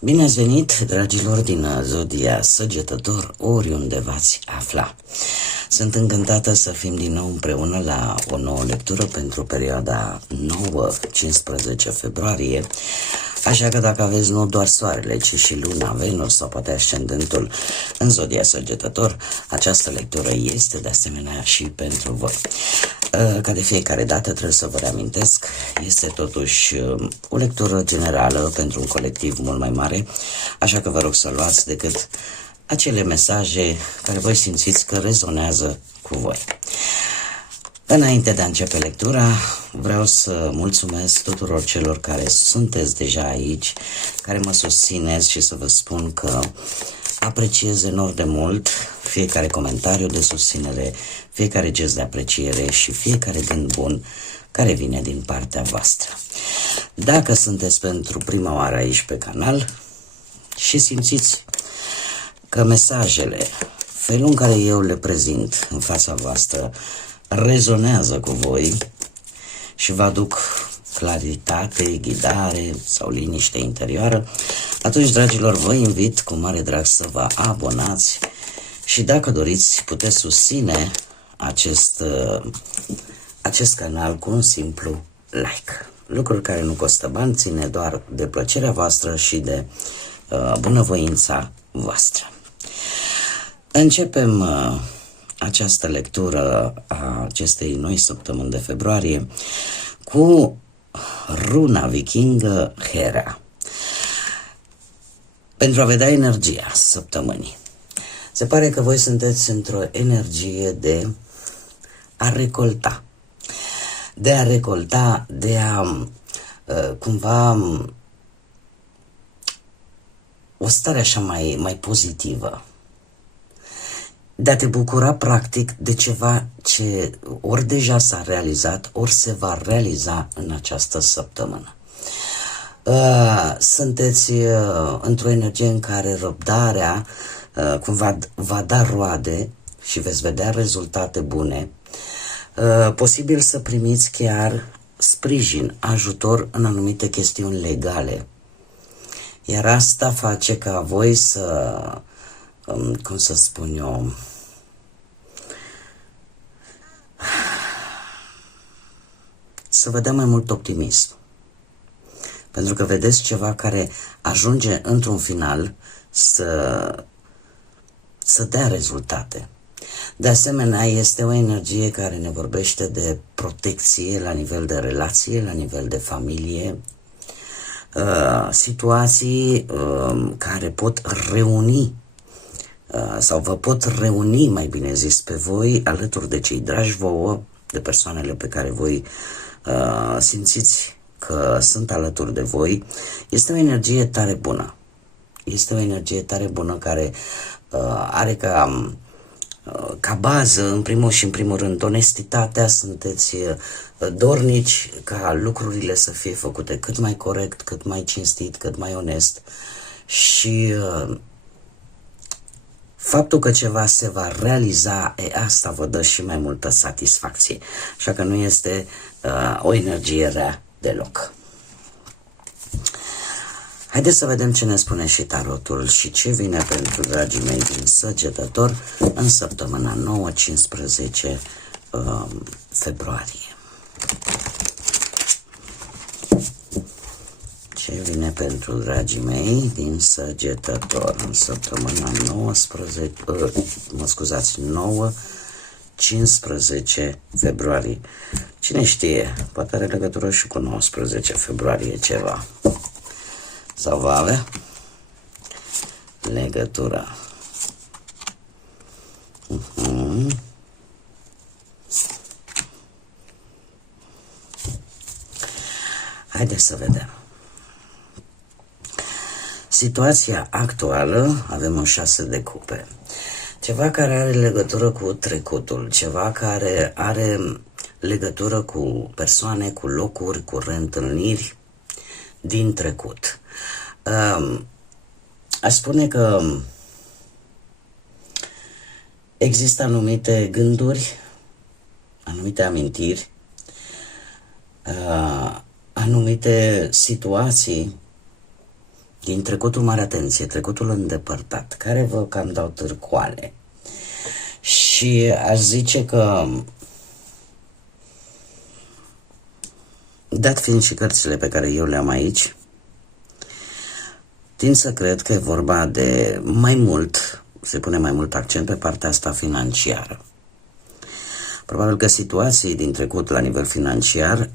Bine ați venit, dragilor din Zodia Săgetător, oriunde v-ați afla. Sunt încântată să fim din nou împreună la o nouă lectură pentru perioada 9-15 februarie. Așa că dacă aveți nu doar soarele, ci și luna, Venus sau poate ascendentul în Zodia Săgetător, această lectură este de asemenea și pentru voi. Ca de fiecare dată trebuie să vă reamintesc, este totuși o lectură generală pentru un colectiv mult mai mare, așa că vă rog să luați decât acele mesaje care voi simțiți că rezonează cu voi. Înainte de a începe lectura, vreau să mulțumesc tuturor celor care sunteți deja aici, care mă susțineți și să vă spun că apreciez enorm de mult fiecare comentariu de susținere, fiecare gest de apreciere și fiecare gând bun care vine din partea voastră. Dacă sunteți pentru prima oară aici pe canal și simțiți că mesajele, felul în care eu le prezint în fața voastră, rezonează cu voi și vă aduc claritate, ghidare sau liniște interioară, atunci, dragilor, vă invit cu mare drag să vă abonați și dacă doriți, puteți susține acest canal cu un simplu like. Lucruri care nu costă bani, ține doar de plăcerea voastră și de bunăvoința voastră. Începem această lectură a acestei noi săptămâni de februarie cu runa vikingă Hera. Pentru a vedea energia săptămânii. Se pare că voi sunteți într-o energie de a recolta. De a cumva o stare așa mai pozitivă. De a te bucura practic de ceva ce ori deja s-a realizat, ori se va realiza în această săptămână. Sunteți într-o energie în care răbdarea cumva va da roade și veți vedea rezultate bune. Posibil să primiți chiar sprijin, ajutor în anumite chestiuni legale. Iar asta face ca voi să, cum să spun eu, să vă dea mai mult optimism. Pentru că vedeți ceva care ajunge într-un final să dea rezultate. De asemenea, este o energie care ne vorbește de protecție la nivel de relație, la nivel de familie, situații care pot reuni sau vă pot reuni, mai bine zis, pe voi alături de cei dragi vouă, de persoanele pe care voi simțiți că sunt alături de voi. Este o energie tare bună. Este o energie tare bună care are ca bază, în primul și în primul rând, onestitatea. Sunteți dornici ca lucrurile să fie făcute cât mai corect, cât mai cinstit, cât mai onest și faptul că ceva se va realiza, asta vă dă și mai multă satisfacție. Așa că nu este o energie rea deloc. Haideți să vedem ce ne spune și tarotul și ce vine pentru dragii mei din Săgetător în săptămâna 9-15 februarie. Ce vine pentru dragii mei din Săgetător în săptămâna 9-15 februarie. Cine știe, poate are legătură și cu 19 februarie ceva. Sau va avea legătura. Haideți să vedem. Situația actuală, avem un 6 de cupe. Ceva care are legătură cu trecutul, ceva care are legătură cu persoane, cu locuri, cu reîntâlniri din trecut. Aș spune că există anumite gânduri, anumite amintiri, anumite situații din trecutul, mare atenție, trecutul îndepărtat, care vă cam dau târcoale. Și aș zice că, dat fiind și cărțile pe care eu le-am aici, tind să cred că e vorba de mai mult, se pune mai mult accent pe partea asta financiară. Probabil că situații din trecut la nivel financiar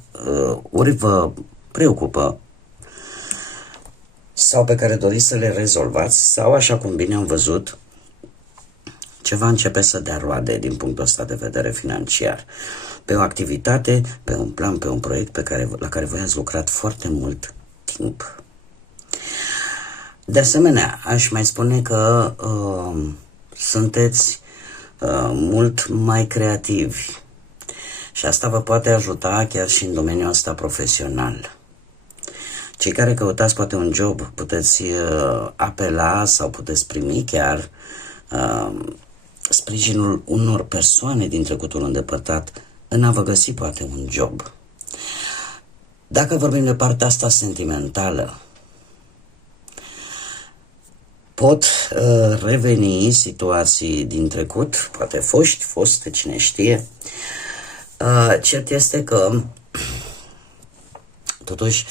ori vă preocupă sau pe care doriți să le rezolvați, sau, așa cum bine am văzut, ceva începe să dea roade din punctul ăsta de vedere financiar. Pe o activitate, pe un plan, pe un proiect la care voi ați lucrat foarte mult timp. De asemenea, aș mai spune că sunteți mult mai creativi și asta vă poate ajuta chiar și în domeniul ăsta profesional. Cei care căutați poate un job, puteți apela sau puteți primi chiar sprijinul unor persoane din trecutul îndepărtat în a vă găsi poate un job. Dacă vorbim de partea asta sentimentală, pot reveni situații din trecut, poate foste, cine știe. Cert este că totuși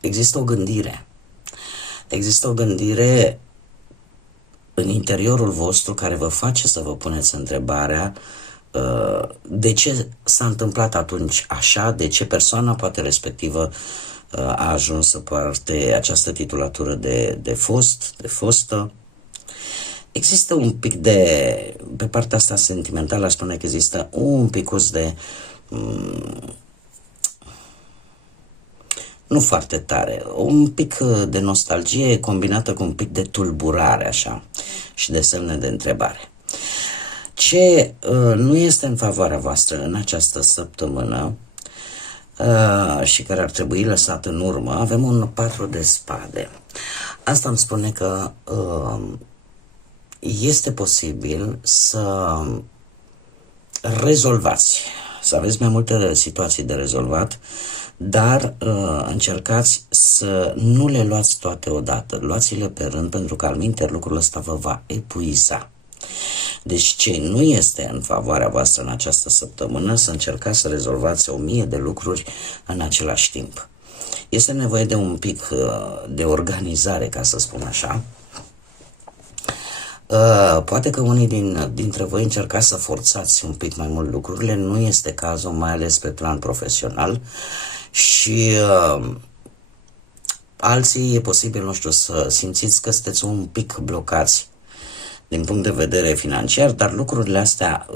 există o gândire. Există o gândire în interiorul vostru care vă face să vă puneți întrebarea de ce s-a întâmplat atunci așa, de ce persoana poate respectivă a ajuns să poarte această titulatură de fostă. Există un pic pe partea asta sentimentală, aș spune că există un picus de nu foarte tare, un pic de nostalgie combinată cu un pic de tulburare, așa, și de semne de întrebare. Ce nu este în favoarea voastră în această săptămână și care ar trebui lăsat în urmă, avem un 4 de spade. Asta îmi spune că este posibil să rezolvați, să aveți mai multe situații de rezolvat, dar încercați să nu le luați toate odată, luați-le pe rând, pentru că alminteri lucrul ăsta vă va epuiza. Deci ce nu este în favoarea voastră în această săptămână, să încercați să rezolvați 1000 de lucruri în același timp. Este nevoie de un pic de organizare, ca să spun așa. Poate că unii dintre voi încercați să forțați un pic mai mult lucrurile, nu este cazul, mai ales pe plan profesional, și alții e posibil, nu știu, să simțiți că sunteți un pic blocați din punct de vedere financiar, dar lucrurile astea,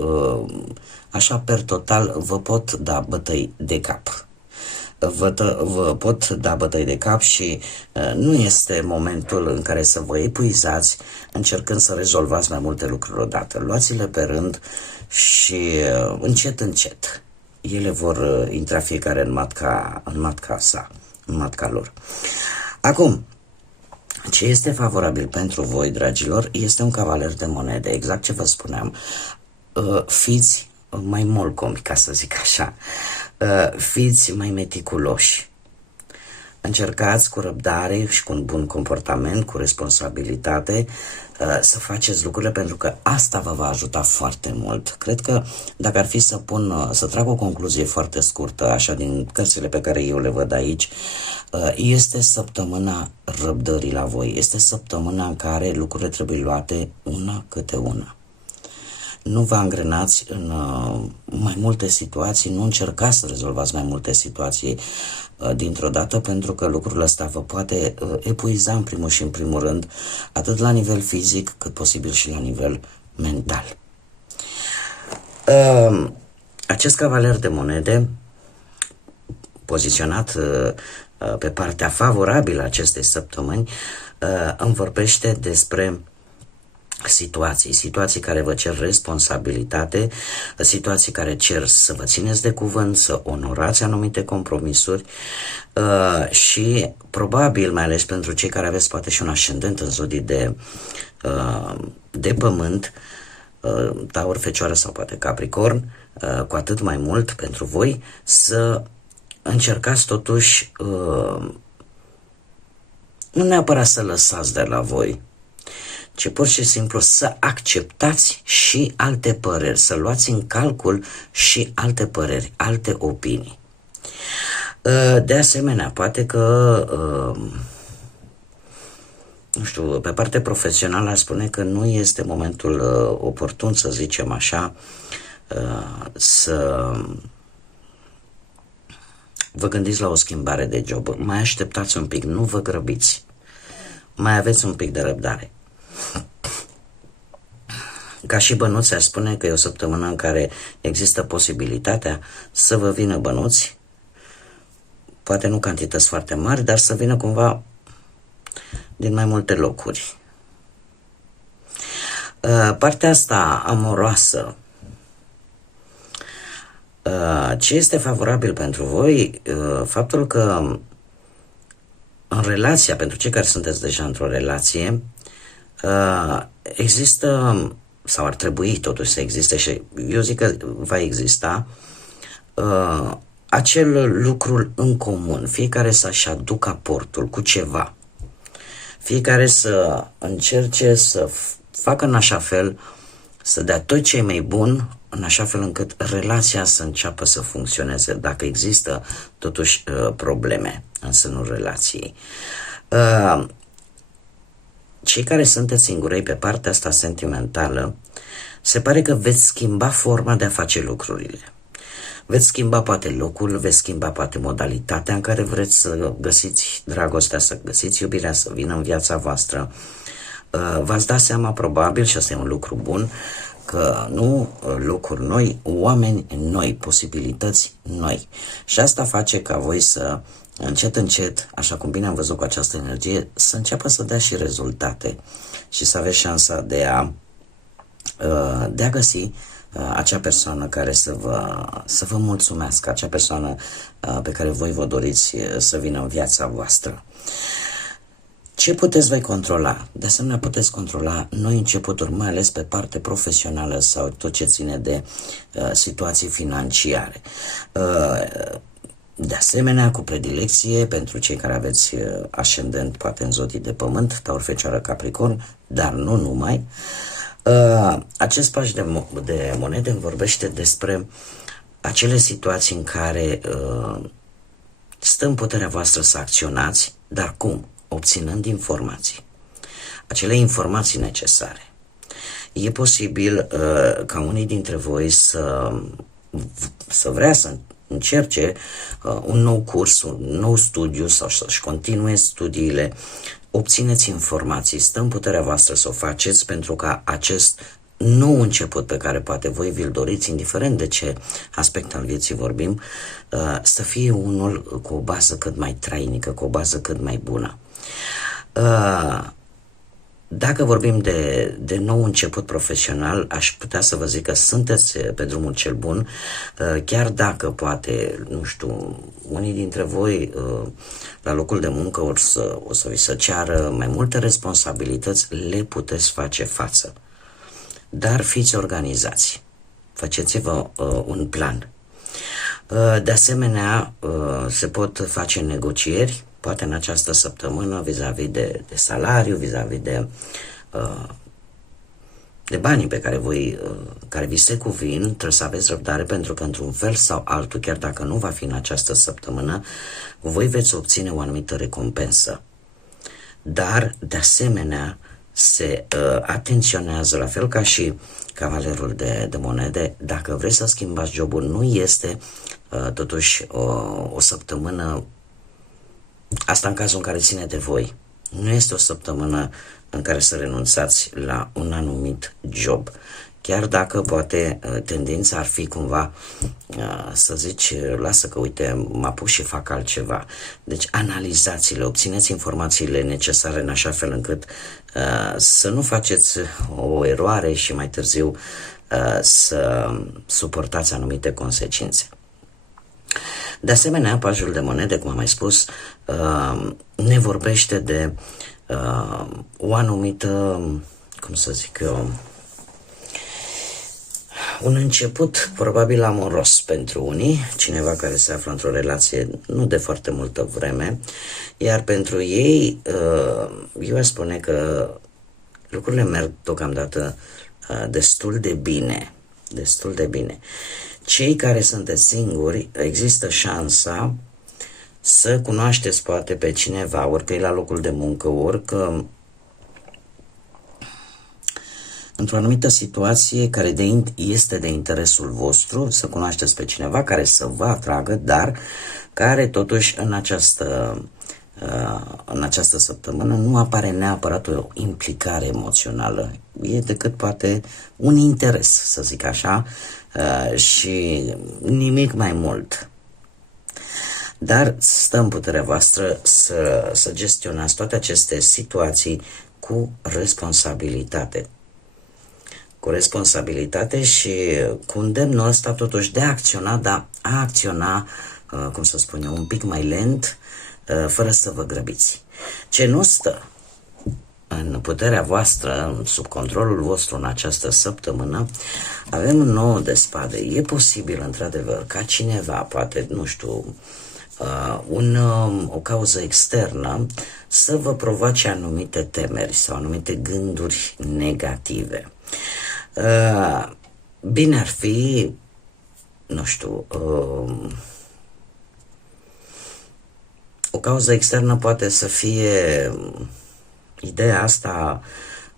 așa per total, vă pot da bătăi de cap. Vă pot da bătăi de cap și nu este momentul în care să vă epuizați încercând să rezolvați mai multe lucruri odată. Luați-le pe rând și încet, încet. Ele vor intra fiecare în matca lor. Acum, ce este favorabil pentru voi, dragilor, este un cavaler de monede, exact ce vă spuneam. Fiți mai molcomi, ca să zic așa. Fiți mai meticuloși. Încercați cu răbdare și cu un bun comportament, cu responsabilitate, să faceți lucrurile, pentru că asta vă va ajuta foarte mult. Cred că dacă ar fi să trag o concluzie foarte scurtă, așa, din cărțile pe care eu le văd aici, este săptămâna răbdării la voi. Este săptămâna în care lucrurile trebuie luate una câte una. Nu vă angrenați în mai multe situații, nu încercați să rezolvați mai multe situații dintr-o dată, pentru că lucrul ăsta vă poate epuiza în primul și în primul rând, atât la nivel fizic, cât posibil și la nivel mental. Acest cavaler de monede, poziționat pe partea favorabilă acestei săptămâni, îmi vorbește despre situații care vă cer responsabilitate, situații care cer să vă țineți de cuvânt, să onorați anumite compromisuri și probabil, mai ales pentru cei care aveți poate și un ascendent în zodii de pământ, Taur, Fecioară sau poate Capricorn, cu atât mai mult pentru voi, să încercați totuși nu neapărat să lăsați de la voi, ci pur și simplu să acceptați și alte păreri, să luați în calcul și alte păreri, alte opinii. De asemenea, poate că, nu știu, pe partea profesională aș spune că nu este momentul oportun, să zicem așa, să vă gândiți la o schimbare de job. Mai așteptați un pic, nu vă grăbiți. Mai aveți un pic de răbdare. Ca și bănuți, aș spune că e o săptămână în care există posibilitatea să vă vină bănuți, poate nu cantități foarte mari, dar să vină cumva din mai multe locuri. Partea asta amoroasă, ce este favorabil pentru voi, faptul că în relația, pentru cei care sunteți deja într-o relație, există, sau ar trebui totuși să existe, și eu zic că va exista, acel lucru în comun, fiecare să-și aducă aportul cu ceva, fiecare să încerce să facă în așa fel, să dea tot ce e mai bun, în așa fel încât relația să înceapă să funcționeze, dacă există totuși probleme în sânul relației. Cei care sunteți singurei pe partea asta sentimentală, se pare că veți schimba forma de a face lucrurile. Veți schimba poate locul, veți schimba poate modalitatea în care vreți să găsiți dragostea, să găsiți iubirea, să vină în viața voastră. V-ați dat seama probabil, și asta e un lucru bun, că nu locuri noi, oameni noi, posibilități noi. Și asta face ca voi să încet, încet, așa cum bine am văzut cu această energie, să înceapă să dea și rezultate și să aveți șansa de a găsi acea persoană care să vă mulțumească, acea persoană pe care voi vă doriți să vină în viața voastră. Ce puteți voi controla? De asemenea, puteți controla noi începuturi, mai ales pe parte profesională sau tot ce ține de situații financiare. De asemenea, cu predilecție pentru cei care aveți ascendent poate în zodii de pământ, Taur, Fecioară, Capricorn, dar nu numai. Acest paș de monede vorbește despre acele situații în care stă în puterea voastră să acționați, dar cum? Obținând informații. Acele informații necesare. E posibil ca unii dintre voi să vrea să încerce un nou curs, un nou studiu sau să-și continue studiile. Obțineți informații, stă în puterea voastră să o faceți pentru ca acest nou început pe care poate voi vi-l doriți, indiferent de ce aspect al vieții vorbim, să fie unul cu o bază cât mai trainică, cu o bază cât mai bună. Dacă vorbim de nou început profesional, aș putea să vă zic că sunteți pe drumul cel bun, chiar dacă poate, nu știu, unii dintre voi la locul de muncă o să vi se ceară mai multe responsabilități, le puteți face față. Dar fiți organizați, faceți-vă un plan. De asemenea, se pot face negocieri, poate în această săptămână, vis-a-vis de salariu, vis-a-vis de banii pe care vi se cuvin. Trebuie să aveți răbdare, pentru că într-un fel sau altul, chiar dacă nu va fi în această săptămână, voi veți obține o anumită recompensă. Dar, de asemenea, se atenționează, la fel ca și cavalerul de monede, dacă vreți să schimbați jobul, nu este totuși o săptămână, asta în cazul în care ține de voi, nu este o săptămână în care să renunțați la un anumit job. Chiar dacă poate tendința ar fi cumva să zici, lasă că uite, mă apuc și fac altceva. Deci analizați-le, obțineți informațiile necesare în așa fel încât să nu faceți o eroare și mai târziu să suportați anumite consecințe. De asemenea, pajul de monede, cum am mai spus, ne vorbește de o anumită, cum să zic eu, Un început probabil amoros pentru unii, cineva care se află într-o relație nu de foarte multă vreme, iar pentru ei, eu aș spune că lucrurile merg deocamdată destul de bine, destul de bine. Cei care sunteți singuri, există șansa să cunoașteți poate pe cineva, ori că e la locul de muncă, ori că într-o anumită situație care este de interesul vostru, să cunoașteți pe cineva care să vă atragă, dar care totuși în această săptămână nu apare neapărat o implicare emoțională, e decât poate un interes, să zic așa, și nimic mai mult. Dar stă în puterea voastră să gestionați toate aceste situații cu responsabilitate. Cu responsabilitate și cu îndemnul ăsta totuși de a acționa, dar a acționa, cum să spun eu, un pic mai lent, fără să vă grăbiți. Ce nu stă în puterea voastră, sub controlul vostru în această săptămână, avem un nou de spade. E posibil, într-adevăr, ca cineva, poate, nu știu, o cauză externă, să vă provoace anumite temeri sau anumite gânduri negative. Bine ar fi, nu știu, o cauză externă poate să fie ideea asta,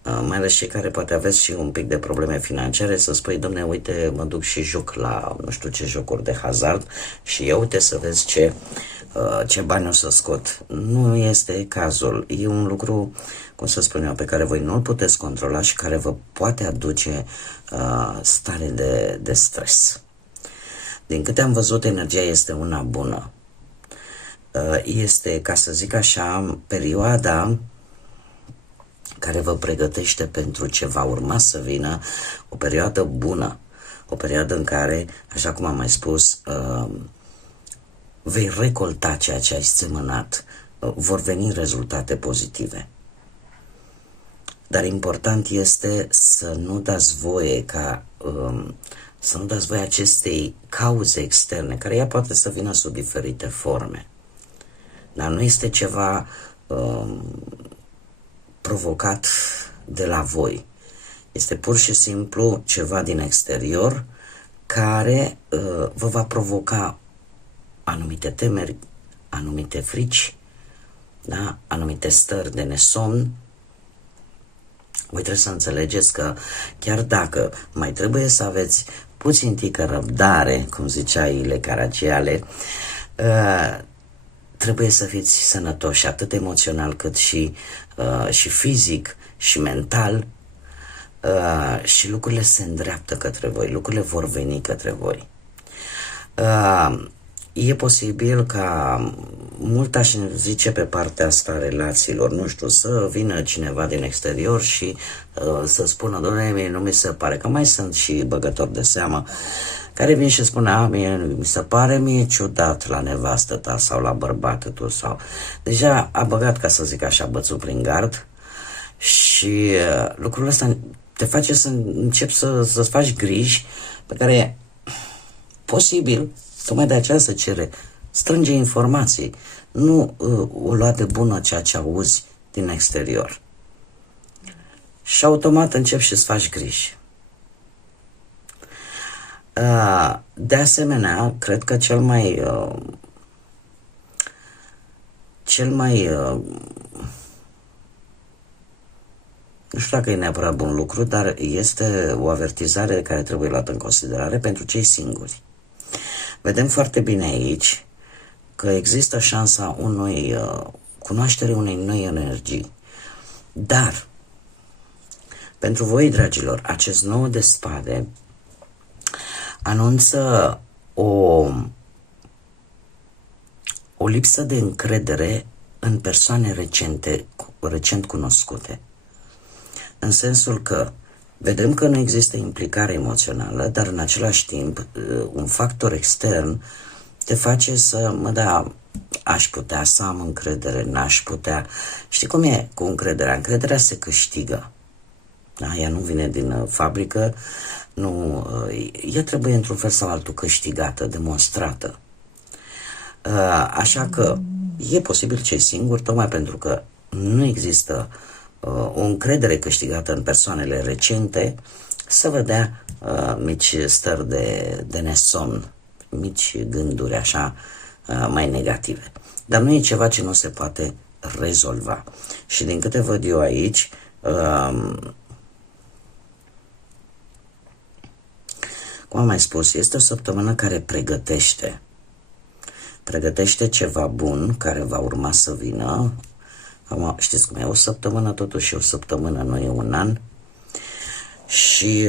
mai ales cei care poate aveți și un pic de probleme financiare, să spui, domne, uite, mă duc și joc la nu știu ce jocuri de hazard și eu, uite să vezi ce bani o să scot. Nu este cazul. E un lucru, cum să spun eu, pe care voi nu-l puteți controla și care vă poate aduce stare de stres. Din câte am văzut, energia este una bună. Este, ca să zic așa, perioada care vă pregătește pentru ce va urma să vină, o perioadă bună, o perioadă în care, așa cum am mai spus, vei recolta ceea ce ai semănat, vor veni rezultate pozitive. Dar important este să nu dați voie acestei cauze externe, care ea poate să vină sub diferite forme. Dar nu este ceva provocat de la voi. Este pur și simplu ceva din exterior care vă va provoca anumite temeri, anumite frici, da? Anumite stări de nesomn. Voi trebuie să înțelegeți că chiar dacă mai trebuie să aveți puțin tică răbdare, cum zicea Ile Caragiale, trebuie să fiți sănătoși, atât emoțional cât și fizic și mental, și lucrurile se îndreaptă către voi, lucrurile vor veni către voi. E posibil ca mult aș zice pe partea asta relațiilor, nu știu, să vină cineva din exterior și să spună, doamne, mie nu mi se pare, că mai sunt și băgători de seamă care vin și spune, mie mi se pare mie ciudat la nevastă ta sau la bărbatul tău sau... Deja a băgat, ca să zic așa, bățul prin gard și lucrul ăsta te face să începi să-ți faci griji pe care posibil, tocmai de aceea se cere, strânge informații, nu o lua de bună ceea ce auzi din exterior. Și automat începi și îți faci griji. De asemenea, cred că cel mai nu știu dacă e neapărat bun lucru, dar este o avertizare care trebuie luată în considerare pentru cei singuri. Vedem foarte bine aici că există șansa cunoașterii unei noi energii. Dar, pentru voi, dragilor, acest nou de spade anunță o lipsă de încredere în persoane recent cunoscute. În sensul că vedem că nu există implicare emoțională, dar în același timp un factor extern te face aș putea să am încredere, n-aș putea. Știi cum e cu încrederea? Încrederea se câștigă. Da? Ea nu vine din fabrică, nu, ea trebuie într-un fel sau altul câștigată, demonstrată. Așa că e posibil cei singuri, tocmai pentru că nu există o încredere câștigată în persoanele recente, să vă dea mici stări de nesomn, mici gânduri așa mai negative. Dar nu e ceva ce nu se poate rezolva. Și din câte văd eu aici, cum am mai spus, este o săptămână care pregătește ceva bun care va urma să vină. Știți cum e, o săptămână totuși, o săptămână, nu e un an. Și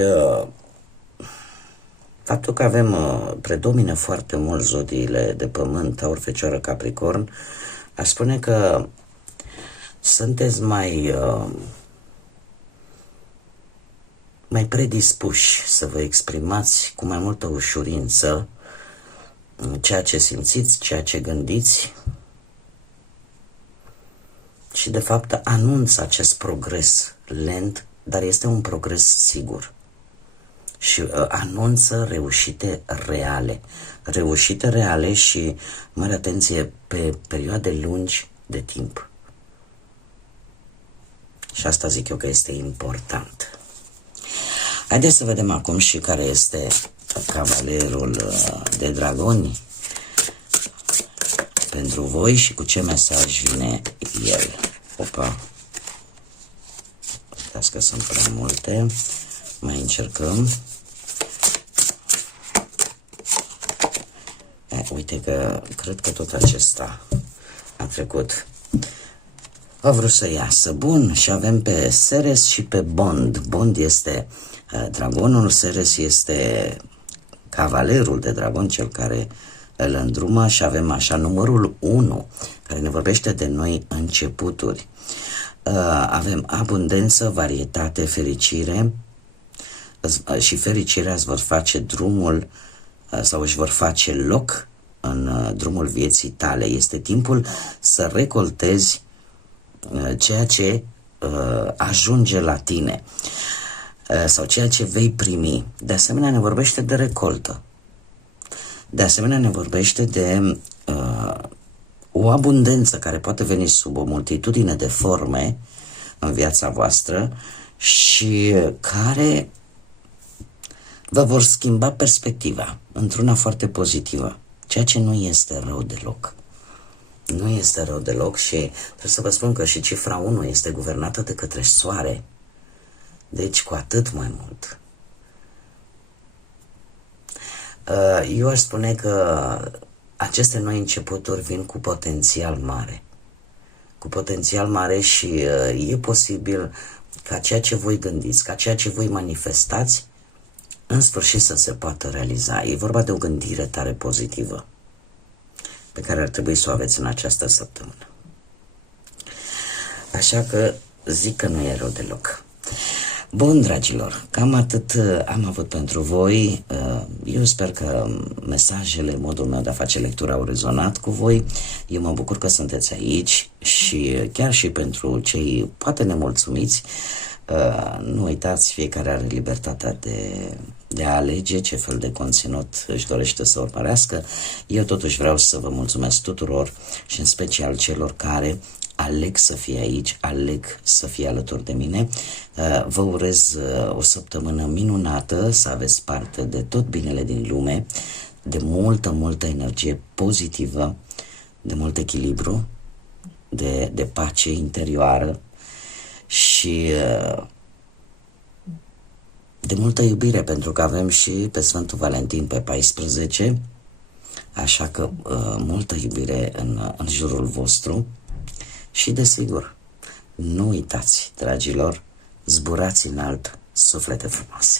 faptul că avem, predomină foarte mult zodiile de pământ, Taur, Fecioară, Capricorn, aș spune că sunteți mai predispuși să vă exprimați cu mai multă ușurință ceea ce simțiți, ceea ce gândiți și de fapt anunță acest progres lent, dar este un progres sigur și anunță reușite reale și mare atenție pe perioade lungi de timp. Și asta zic eu că este important. Haideți să vedem acum și care este Cavalerul de Dragoni pentru voi și cu ce mesaj vine el. Opa! Uitați că sunt prea multe. Mai încercăm. Uite că cred că tot acesta a trecut. A vrut să iasă. Bun, și avem pe Ceres și pe Bond. Bond este dragonul, Ceres este cavalerul de dragon, cel care îl îndrumă, și avem așa numărul 1, care ne vorbește de noi începuturi. Avem abundență, varietate, fericire, și fericirea îți vor face drumul sau își vor face loc în drumul vieții tale. Este timpul să recoltezi ceea ce ajunge la tine sau ceea ce vei primi. De asemenea ne vorbește de recoltă. De asemenea ne vorbește de o abundență care poate veni sub o multitudine de forme în viața voastră și care vă vor schimba perspectiva într-una foarte pozitivă, ceea ce nu este rău deloc. Nu este rău deloc și trebuie să vă spun că și cifra 1 este guvernată de către soare. Deci cu atât mai mult. Eu aș spune că aceste noi începuturi vin cu potențial mare. Cu potențial mare și e posibil ca ceea ce voi gândiți, ca ceea ce voi manifestați, în sfârșit să se poată realiza. E vorba de o gândire tare pozitivă pe care ar trebui să o aveți în această săptămână. Așa că zic că nu e rău deloc. Bun, dragilor, cam atât am avut pentru voi. Eu sper că mesajele, modul meu de a face lectura au rezonat cu voi. Eu mă bucur că sunteți aici și chiar și pentru cei poate nemulțumiți, nu uitați, fiecare are libertatea de a alege ce fel de conținut își dorește să urmărească. Eu totuși vreau să vă mulțumesc tuturor și în special celor care aleg să fie aici, aleg să fie alături de mine. Vă urez o săptămână minunată, să aveți parte de tot binele din lume, de multă energie pozitivă, de mult echilibru, de pace interioară și de multă iubire, pentru că avem și pe Sfântul Valentin pe 14, așa că multă iubire în jurul vostru. Și desigur, nu uitați, dragilor, zburați înalt, suflete frumoase.